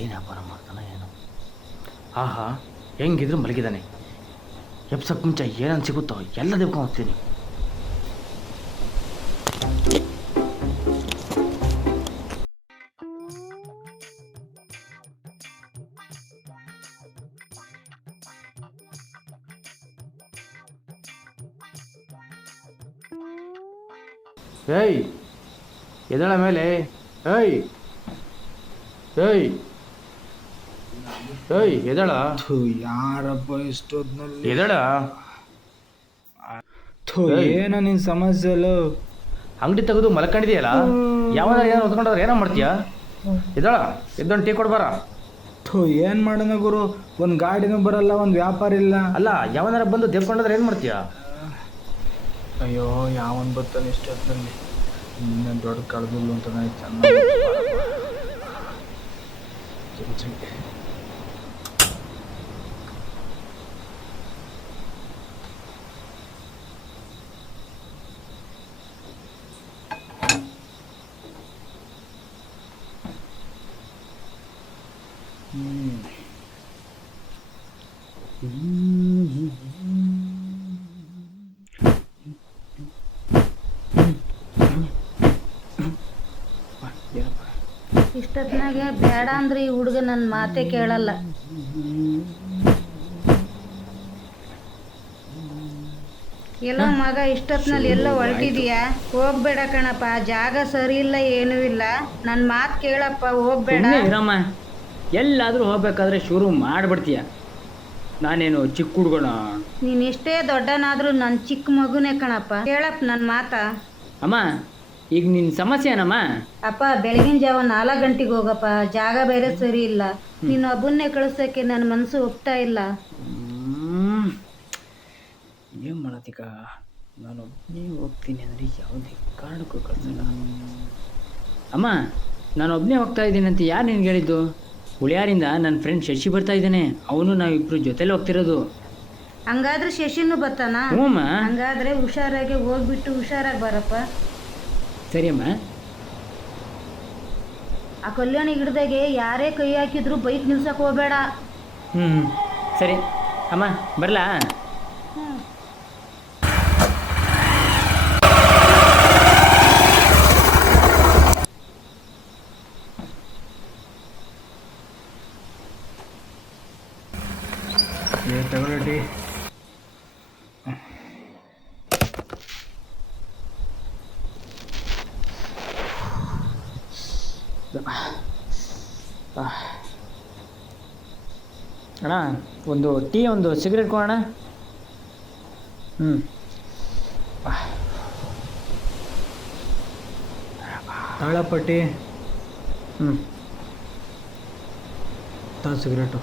ಏನು ವ್ಯಾಪಾರ ಮಾಡ್ತಾನ ಏನು? ಆಹಾ, ಹೆಂಗಿದ್ರು ಮಲಗಿದ್ದಾನೆ. ಎಪ್ಸಕ್ಕೆ ಮುಂಚೆ ಏನನ್ನು ಸಿಗುತ್ತೋ ಎಲ್ಲ ದೇವ್ಕೊಂಡು ಹೋಗ್ತೀನಿ. ಏಯ್ ಎದಳ ಮೇಲೆ, ಏಯ್ ಏಯ್ ಏಯ್ ಎದಳ, ಯಾರಪ್ಪ ಇಷ್ಟೊತ್ತಿನಲ್ಲಿ ಎದಳ. ಏನ ನಿನ್ ಸಮಸ್ಯೆ ಅಲ್ಲ? ಅಂಗಡಿ ತೆಗೆದು ಮಲ್ಕೊಂಡಿದೆಯಲ್ಲ, ಯಾವನಾರ ಏನೋ ಹೊತ್ಕೊಂಡ್ರೆ ಏನೋ ಮಾಡ್ತೀಯ? ಎದಳ, ಎದ್ದೊಂದು ಟೀ ಕೊಡ್ಬಾರ. ಏನ್ ಮಾಡೋಣ ಗುರು, ಒಂದ್ ಗಾಡಿನೂ ಬರಲ್ಲ, ಒಂದ್ ವ್ಯಾಪಾರ ಇಲ್ಲ. ಅಲ್ಲ, ಯಾವನಾರ ಬಂದು ದೇವ್ಕೊಂಡ್ರೆ ಏನು ಮಾಡ್ತೀಯ? ಅಯ್ಯೋ, ಯಾವನ್ ಬರ್ತಾನೆ ಇಷ್ಟೊತ್ತಿನಲ್ಲಿ? ಇನ್ನೇ ದೊಡ್ಡ ಕಳೆದಿಲ್ಲ ಅಂತ ಚೆನ್ನಾಗಿ ಇಷ್ಟೊತ್ತಿನಾಗೆ ಬೇಡ ಅಂದ್ರೆ ಈ ಹುಡುಗ ನನ್ನ ಮಾತೇ ಕೇಳಲ್ಲ. ಎಲ್ಲೋ ಮಗ, ಇಷ್ಟೊತ್ತಿನಲ್ಲಿ ಎಲ್ಲೋ ಹೊರಟಿದೀಯಾ? ಹೋಗ್ಬೇಡ ಕಣಪ್ಪ, ಜಾಗ ಸರಿ ಇಲ್ಲ, ಏನೂ ಇಲ್ಲ. ನನ್ನ ಮಾತು ಕೇಳಪ್ಪ, ಹೋಗ್ಬೇಡ. ಇರಮ್ಮ, ಎಲ್ಲಾದರೂ ಹೋಗ್ಬೇಕಾದ್ರೆ ಶುರು ಮಾಡಿಬಿಡ್ತೀಯ. ನಾನೇನು ಚಿಕ್ಕ ಹುಡುಗನ? ನೀನು ಎಷ್ಟೇ ದೊಡ್ಡನಾದ್ರೂ ನನ್ನ ಚಿಕ್ಕ ಮಗುನೇ ಕಣಪ್ಪ. ಕೇಳಪ್ಪ ನನ್ನ ಮಾತ. ಅಮ್ಮ, ಈಗ ನಿನ್ನ ಸಮಸ್ಯೆ ಏನಮ್ಮ? ಅಪ್ಪ, ಬೆಳಗಿನ ಜಾವ 4 ಗಂಟೆಗೆ ಹೋಗಪ್ಪ, ಜಾಗ ಬೇರೆ ಸರಿ ಇಲ್ಲ. ನೀನು ಒಬ್ಬನ್ನೇ ಕಳಿಸೋಕೆ ನನ್ನ ಮನಸ್ಸು ಒಪ್ತಾ ಇಲ್ಲ. ಏನು ಮಾಡತ್ತೀಗ? ನಾನು ಒಬ್ಬನೇ ಹೋಗ್ತೀನಿ ಅಂದರೆ ಯಾವುದೇ ಕಾರಣಕ್ಕೂ ಕಳಿಸಲ್ಲ. ಅಮ್ಮ, ನಾನು ಒಬ್ಬನೇ ಹೋಗ್ತಾ ಇದ್ದೀನಿ ಅಂತ ಯಾರು ನಿನ್ಗೆ ಹೇಳಿದ್ದು? ಹುಳಿಯಾರಿಂದ ನನ್ನ ಫ್ರೆಂಡ್ ಶಶಿ ಬರ್ತಾ ಇದ್ದಾನೆ, ಅವನು ನಾವಿಬ್ಬರು ಜೊತೆಲಿ ಹೋಗ್ತಿರೋದು. ಹಂಗಾದ್ರೆ ಶಶಿನೂ ಬರ್ತಾನ? ಹ್ಞೂ ಅಮ್ಮ. ಹಂಗಾದ್ರೆ ಹುಷಾರಾಗಿ ಹೋಗ್ಬಿಟ್ಟು ಹುಷಾರಾಗಿ ಬರಪ್ಪ. ಸರಿ ಅಮ್ಮ. ಆ ಕಲ್ಯಾಣಿ ಗಿಡದಾಗೆ ಯಾರೇ ಕೈ ಹಾಕಿದ್ರು ಬೈಕ್ ನಿಲ್ಸಕ್ ಹೋಗ್ಬೇಡ. ಸರಿ ಅಮ್ಮ, ಬರಲಾ? ತಗೊಳ್ಳಿ. ಅಣ್ಣ, ಒಂದು ಟೀ, ಒಂದು ಸಿಗರೇಟ್ ಕೊಡೋಣ. ತಾಳಪಟ್ಟಿ. ಸಿಗರೇಟು.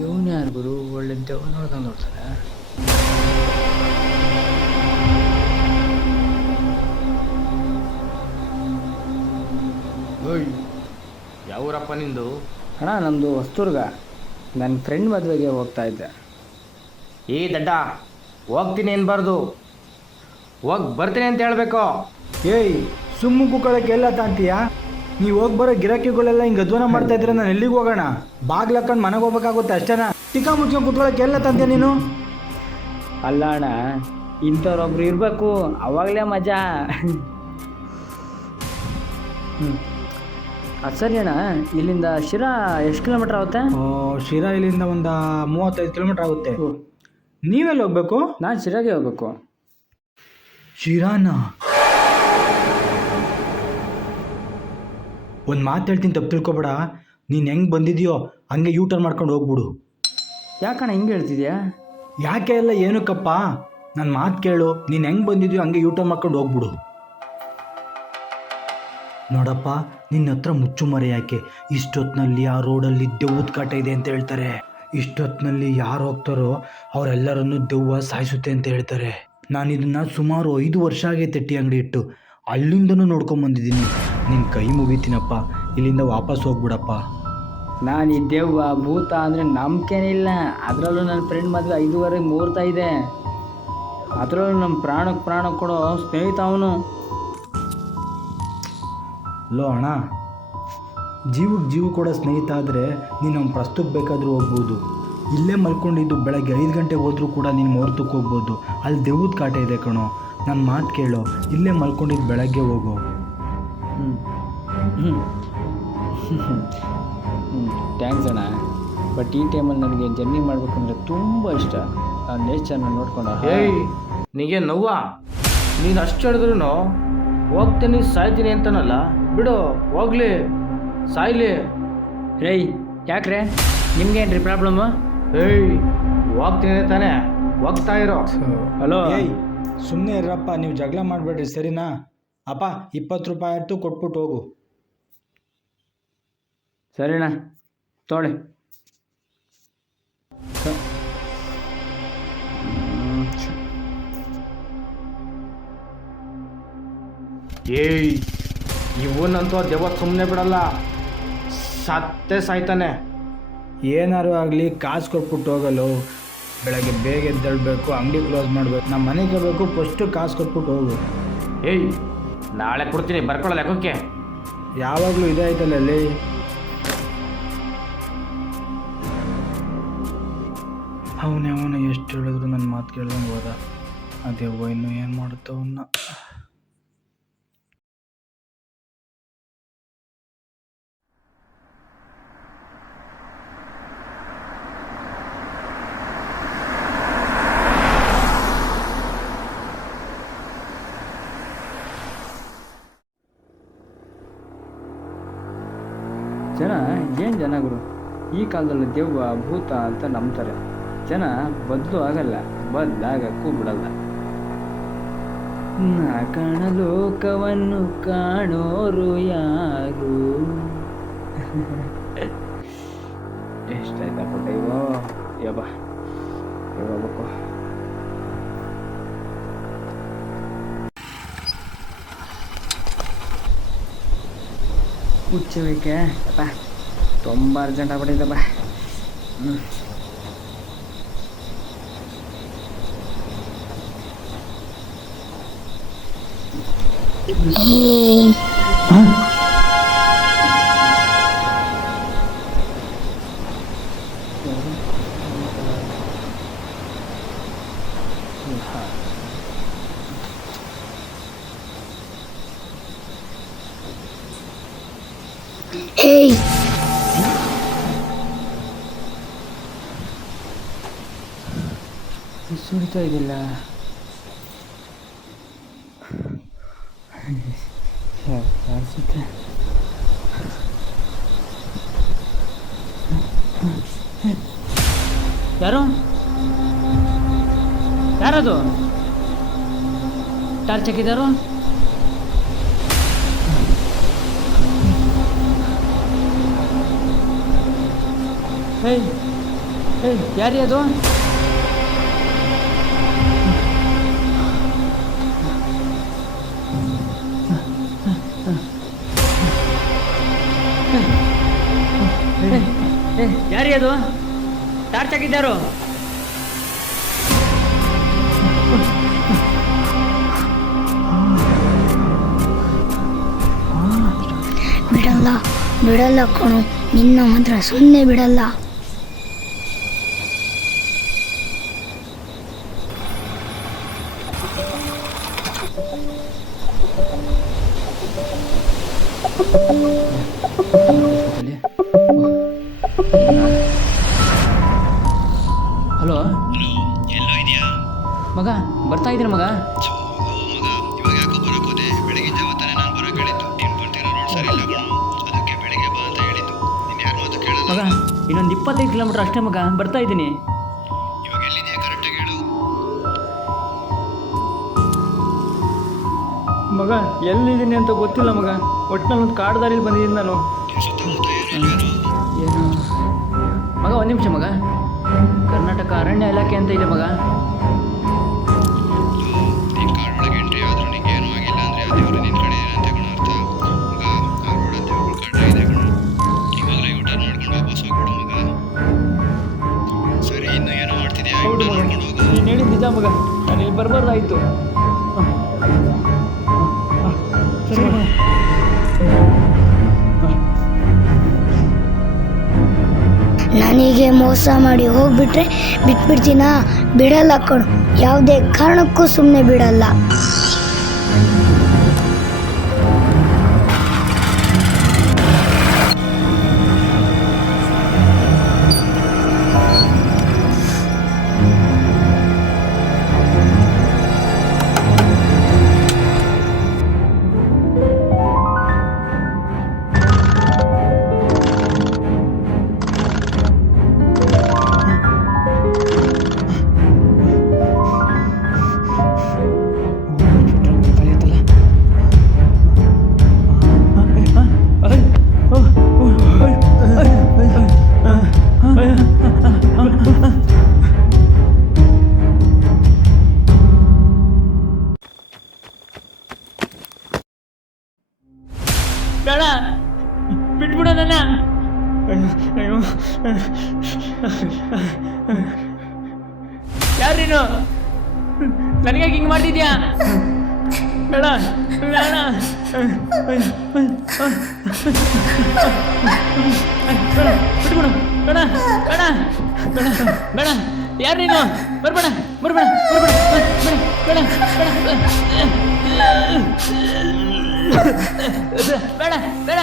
ಇವನು ಯಾರು ಗುರು? ಒಳ್ಳೆ ದೇವ್ರು ನೋಡ್ದಂಗೆ ನೋಡ್ತಾರೆ. ಯಾವೂರಪ್ಪ ನಿಂದು? ಅಣ್ಣ, ನಮ್ಮದು ಹೊಸ್ತೂರ್ಗ. ನನ್ನ ಫ್ರೆಂಡ್ ಮದುವೆಗೆ ಹೋಗ್ತಾ ಇದ್ದೆ. ಏ ದಡ್ಡ, ಹೋಗ್ತೀನಿ ಅನ್ಬಾರ್ದು, ಹೋಗಿ ಬರ್ತೀನಿ ಅಂತ ಹೇಳ್ಬೇಕು. ಏಯ್, ಸುಮ್ಮ ಕುಕ್ಕಳಕ್ಕೆ ಎಲ್ಲ ತಾಂತೀಯ? ನೀವು ಹೋಗಿ ಬರೋ ಗಿರಾಕಿಗಳೆಲ್ಲ ಹಿಂಗೆ ಅಧ್ವಾನ ಮಾಡ್ತಾ ಇದ್ರೆ ನಾನು ಎಲ್ಲಿಗೆ ಹೋಗೋಣ? ಬಾಗ್ಲಕ್ಕಂಡು ಮನೆಗೆ ಹೋಗ್ಬೇಕಾಗುತ್ತೆ ಅಷ್ಟೇನಾ? ಟಿಕಾ ಮುಚ್ಕೊಂಡು ಕುತ್ಕೊಳ್ಳೋಕೆ ಎಲ್ಲ ತಂದೆ ನೀನು? ಅಲ್ಲ ಅಣ್ಣ, ಇಂಥವ್ರೊಬ್ರು ಇರಬೇಕು, ಅವಾಗಲೇ ಮಜಾ. ಅದು ಸರಿ ಅಣ್ಣ, ಇಲ್ಲಿಂದ ಶಿರಾ ಎಷ್ಟು ಕಿಲೋಮೀಟ್ರ್ ಆಗುತ್ತೆ? ಶಿರಾ ಇಲ್ಲಿಂದ ಒಂದು 35 ಕಿಲೋಮೀಟ್ರ್ ಆಗುತ್ತೆ. ನೀವೆಲ್ಲ ಹೋಗ್ಬೇಕು? ನಾನು ಶಿರಾಗೆ ಹೋಗ್ಬೇಕು. ಶಿರಾನ? ಒಂದು ಮಾತು ಹೇಳ್ತೀನಿ, ತಪ್ಪು ತಿಳ್ಕೊಬೇಡ. ನೀನು ಹೆಂಗೆ ಬಂದಿದೆಯೋ ಹಂಗೆ ಯೂಟರ್ನ್ ಮಾಡ್ಕೊಂಡು ಹೋಗ್ಬಿಡು. ಯಾಕಣ್ಣ ಹಿಂಗೆ ಹೇಳ್ತಿದ್ಯಾ? ಯಾಕೆ ಎಲ್ಲ ಏನಕ್ಕಪ್ಪ, ನನ್ನ ಮಾತು ಕೇಳು. ನೀನು ಹೆಂಗೆ ಬಂದಿದೆಯೋ ಹಂಗೆ ಯೂಟರ್ನ್ ಮಾಡ್ಕೊಂಡು ಹೋಗ್ಬಿಡು. ನೋಡಪ್ಪ, ನಿನ್ನ ಹತ್ರ ಮುಚ್ಚುಮರೆ ಯಾಕೆ? ಇಷ್ಟೊತ್ತಿನಲ್ಲಿ ಆ ರೋಡಲ್ಲಿ ದೆವ್ವದ ಕಾಟ ಇದೆ ಅಂತ ಹೇಳ್ತಾರೆ. ಇಷ್ಟೊತ್ತಿನಲ್ಲಿ ಯಾರು ಹೋಗ್ತಾರೋ ಅವರೆಲ್ಲರನ್ನು ದೆವ್ವ ಸಾಯಿಸುತ್ತೆ ಅಂತ ಹೇಳ್ತಾರೆ. ನಾನು ಇದನ್ನು ಸುಮಾರು 5 ವರ್ಷ ಆಗೈತೆ ಟೀ ಅಂಗಡಿ ಇಟ್ಟು. ಅಲ್ಲಿಂದನೂ ನೋಡ್ಕೊಂಬಂದಿದ್ದೀನಿ. ನಿನ್ನ ಕೈ ಮುಗಿತೀನಪ್ಪ, ಇಲ್ಲಿಂದ ವಾಪಸ್ ಹೋಗ್ಬಿಡಪ್ಪ. ನಾನು ಈ ದೆವ್ವ ಭೂತ ಅಂದರೆ ನಂಬಿಕೆನೇ ಇಲ್ಲ. ಅದರಲ್ಲೂ ನನ್ನ ಫ್ರೆಂಡ್ ಮದುವೆ 5:15 ಮುಹೂರ್ತ ಇದೆ. ಅದರಲ್ಲೂ ನಮ್ಮ ಪ್ರಾಣಕ್ಕೆ ಪ್ರಾಣ ಕೊಡೋ ಸ್ನೇಹಿತ ಅವನು. ಲೋ ಅಣ್ಣ, ಜೀವಕ್ಕೆ ಜೀವ ಕೂಡ ಸ್ನೇಹಿತ ಆದರೆ ನೀನು ಅವ್ನು ಪ್ರಸ್ತುತಕ್ಕೆ ಬೇಕಾದರೂ ಹೋಗ್ಬೋದು. ಇಲ್ಲೇ ಮಲ್ಕೊಂಡಿದ್ದು ಬೆಳಗ್ಗೆ 5 ಗಂಟೆಗೆ ಹೋದರೂ ಕೂಡ ನೀನು ಮುಹೂರ್ತಕ್ಕೆ ಹೋಗ್ಬೋದು. ಅಲ್ಲಿ ದೆವ್ವದ ಕಾಟ ಇದೆ ಕಣೋ. ನನ್ನ ಮಾತು ಕೇಳೋ, ಇಲ್ಲೇ ಮಲ್ಕೊಂಡಿದ್ದು ಬೆಳಗ್ಗೆ ಹೋಗು. ಥ್ಯಾಂಕ್ಸ್ ಅಣ್ಣ. ಬಟ್ ಈ ಟೈಮಲ್ಲಿ ನನಗೆ ಜರ್ನಿ ಮಾಡಬೇಕಂದ್ರೆ ತುಂಬ ಇಷ್ಟ. ಆ ನೇಚರ್ನ ನೋಡ್ಕೊಂಡು ಏಯ್, ನಿಗೆ ನೋವ್ವ? ನೀನು ಅಷ್ಟು ಹೇಳಿದ್ರು ಹೋಗ್ತೀನಿ ಸಾಯ್ತೀನಿ ಅಂತಾನಲ್ಲ, ಬಿಡು ಹೋಗ್ಲಿ, ಸಾಯ್ಲಿ. ರೈ, ಯಾಕ್ರೆ ನಿಮ್ಗೇನ್ರಿ ಪ್ರಾಬ್ಲಮ್ಮು? ಏಯ್, ಹೋಗ್ತೀನಿ ತಾನೇ, ಹೋಗ್ತಾ ಇರೋ. ಹಲೋ, ಏಯ್, ಸುಮ್ಮನೆ ಇರಪ್ಪ, ನೀವು ಜಗಳ ಮಾಡಬೇಡ್ರಿ, ಸರಿನಾ? ಅಪ್ಪ 20 ರೂಪಾಯಿ ಆಯಿತು, ಕೊಟ್ಬಿಟ್ಟು ಹೋಗು. ಸರಿನಾ, ತೊಗೊಳ್ಳಿ. ಏಯ್, ಇವನಂತೂ ದೆವ್ವ ಸುಮ್ಮನೆ ಬಿಡಲ್ಲ, ಸತ್ತೇ ಸಾಯ್ತಾನೆ. ಏನಾರು ಆಗಲಿ ಕಾಸು ಕೊಟ್ಬಿಟ್ಟು ಹೋಗಲು. ಬೆಳಗ್ಗೆ ಬೇಗ ಎದ್ದೇಳಬೇಕು, ಅಂಗಡಿ ಕ್ಲೋಸ್ ಮಾಡಬೇಕು, ನಮ್ಮ ಮನೆಗೆ ಬೇಕು, ಫಸ್ಟು ಕಾಸು ಕೊಟ್ಬಿಟ್ಟು ಹೋಗು. ಏಯ್, ನಾಳೆ ಕೊಡ್ತೀನಿ, ಬರ್ಕೊಳ್ಳೋ ಲೆಕ್ಕಕ್ಕೆ. ಯಾವಾಗಲೂ ಇದೇ ಆಯ್ತಲ್ಲ ಅಲ್ಲಿ. ಅವನೇ ಎಷ್ಟು ಹೇಳಿದ್ರು ನನ್ನ ಮಾತು ಕೇಳ್ದಂಗೆ ಹೋದ. ಅದೇವ್ವ ಇನ್ನು ಏನು ಮಾಡುತ್ತೋ ಅವನ್ನ. ಜನ ಏನು ಜನ ಗುರು, ಈ ಕಾಲದಲ್ಲಿ ದೆವ್ವ ಭೂತ ಅಂತ ನಂಬ್ತಾರೆ. ಜನ ಬದಲು ಆಗಲ್ಲ, ಬದಲಾಗಕ್ಕೂ ಬಿಡಲ್ಲ. ನಾ ಕಾಣ ಲೋಕವನ್ನು ಕಾಣೋರು ಯಾರು? ಎಷ್ಟಾಯ್ತಾ ಪುಟ್ಟ ಇವೋ, ಯಬ್ಬ ಹೋಗ್ಬೇಕು. ಹುಚ್ಚಬೇಕೆ ಅಪ್ಪ, ತುಂಬ ಅರ್ಜೆಂಟ್ ಆಗ್ಬಿಟ್ಟಿದ್ದಪ್ಪ. Hey! ಸುಳಿತಾ ಇದಿಲ್ಲ. ಅನಿಸುತ್ತೆ. ಯಾರು? ಯಾರದು? ಟಾರ್ಚ್ ಹಾಕಿದಾರು? ಏಯ್ ಏಯ್, ಯಾರೀ ಅದು? ಯಾರೀ ಅದು? ಟಾರ್ಚ್ ಹಾಕಿದ್ದಾರು? ಬಿಡಲ್ಲ ಬಿಡಲ್ಲ ಕಣು, ನಿನ್ನ ಮಾತ್ರ ಸುಮ್ಮನೆ ಬಿಡಲ್ಲ. ಹಲೋ ಎಲ್ಲೋ ಇದೆಯಾ ಮಗ? ಬರ್ತಾ ಇದ್ದೀನಿ ಮಗ. ಮಗ, ಇವಾಗ ಯಾಕೋ ಬರೋಕೆ ಹೋದೆ? ಬೆಳಗಿನ ಜಾವ ತಾನೇ ನಾನು ಬರೋಕೆ ಹೇಳಿದ್ದು. ನೀನು ಬರ್ತಿರೋ ರೋಡ್ ಸರಿ ಇಲ್ಲ ಕಣೋ, ಅದಕ್ಕೆ ಬೆಳಿಗ್ಗೆ ಬಾ ಅಂತ ಹೇಳಿದ್ದು. ನೀನು ಯಾರ ಮಾತು ಕೇಳಲ್ಲ. ಮಗ, ಇನ್ನೊಂದು 25 ಕಿಲೋಮೀಟರ್ ಅಷ್ಟೇ ಮಗ, ಬರ್ತಾ ಇದ್ದೀನಿ. ಇವಾಗ ಎಲ್ಲಿದೆಯಾ ಕರೆಕ್ಟಾಗಿ ಹೇಳು. ಮಗ ಮಗ ಎಲ್ಲಿದ್ದೀನಿ ಅಂತ ಗೊತ್ತಿಲ್ಲ ಮಗ. ಒಟ್ಟಿನಲ್ಲಿ ಒಂದು ಕಾಡು ದಾರಿಲಿ ಬಂದಿದ್ದೀನಿ ನಾನು. ನಿಮ್ಮ ಸುತ್ತಮುತ್ತ ಏನು ಏನು ಮಗ, ಒಂದು ನಿಮಿಷ ಮಗ. ಕರ್ನಾಟಕ ಅರಣ್ಯ ಇಲಾಖೆ ಅಂತ ಇದೆ ಮಗ. ನೀನು ಕಾಡೊಳಗೆ ಎಂಟ್ರಿ ಆದರೂ ನಿಂಗೆ ಏನೂ ಆಗಿಲ್ಲ ಅಂದರೆ ಆ ದೇವರು ನಿನ್ನ ಕಡೆ ಏನಂತ ಕಣ ಅರ್ಥ. ಮಗ ಆ ರೋಡ್ ದೇವ್ರ ಕಾಡ್ರೆ ಇದೆ ಕಣ. ಇವಾಗಲೇ ಯೂಟರ್ನ್ ಮಾಡ್ಕೊಂಡು ವಾಪಸ್ ಹೋಗ್ಬಿಡು ಮಗ. ಸರಿ, ಇನ್ನು ಏನೋ ಮಾಡ್ತಿದ್ಯಾ? ಹೌದು ಯೂಟರ್ನ್ ಮಗ, ಮಾಡ್ಕೊಂಡು ಹೋಗು. ನೀನು ಹೇಳಿದ ನಿಜ ಮಗ. ನಾನು ಇಲ್ಲಿ ಬರಬಾರ್ದಾಯಿತು. ಸರಿ ಮಗ. ನನಗೆ ಮೋಸ ಮಾಡಿ ಹೋಗ್ಬಿಟ್ರೆ ಬಿಟ್ಬಿಡ್ತೀನಾ? ಬಿಡಲ್ಲ ಕಣು, ಯಾವುದೇ ಕಾರಣಕ್ಕೂ ಸುಮ್ಮನೆ ಬಿಡಲ್ಲ. ಬೇಡ, ಬಿಟ್ಬಿಡ ನನ್ನ. ಅಯ್ಯೋ, ಯಾರು ನೀನು? ನನಗೆ ಹಿಂಗೆ ಮಾಡ್ತಿದ್ಯಾ? ಬೇಡ ಬೇಡ. ಬಿಟ್ಬಿಡು. ಬೇಡ ಬೇಡ ಬೇಡ ಬೇಡ. ಯಾರು ನೀನು? ಬರ್ಬೇಡ ಬರ್ಬೇಡ ಬರ್ಬೇಡ ಬೇಡ ಬೇಡ ಬೇಡ ಬೇಡ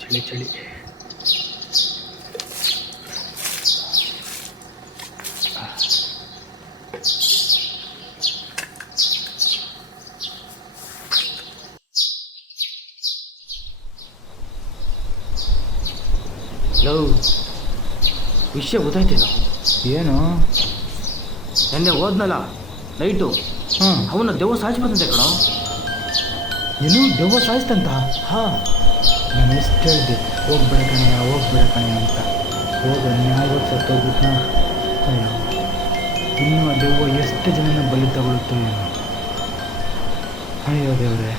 ಚಳಿ ಚಳಿ. ಲವ್, ವಿಷಯ ಗೊತ್ತಾಯ್ತೇನೋ? ಏನು? ನೆನ್ನೆ ಹೋದ್ನಲ್ಲ ನೈಟು, ಹಾಂ. ಅವನ ದೆವ್ವ ಸಾಯಿಸ್ಬಂದಂತೆ ಕಣೋ. ಏನು ದೆವ್ವ ಸಾಯಿಸ್ತಂತ? ಹಾಂ. ನಾನು ಎಷ್ಟು ಹೇಳಿದೆ ಹೋಗ್ಬೇಡ ಕಣೆ ಅಂತ. ಹೋಗ ನ್ಯಾಯವಾಗಿ ಸತ್ತೋಗ್ಬಿಟ್ನ. ಅಯ್ಯೋ, ಇನ್ನೂ ಆ ದೆವ್ವ ಎಷ್ಟು ಜನನ ಬಲಿ ತಗೊಳುತ್ತೋ ಏನೋ. ಅಯ್ಯೋ ದೇವ್ರೆ.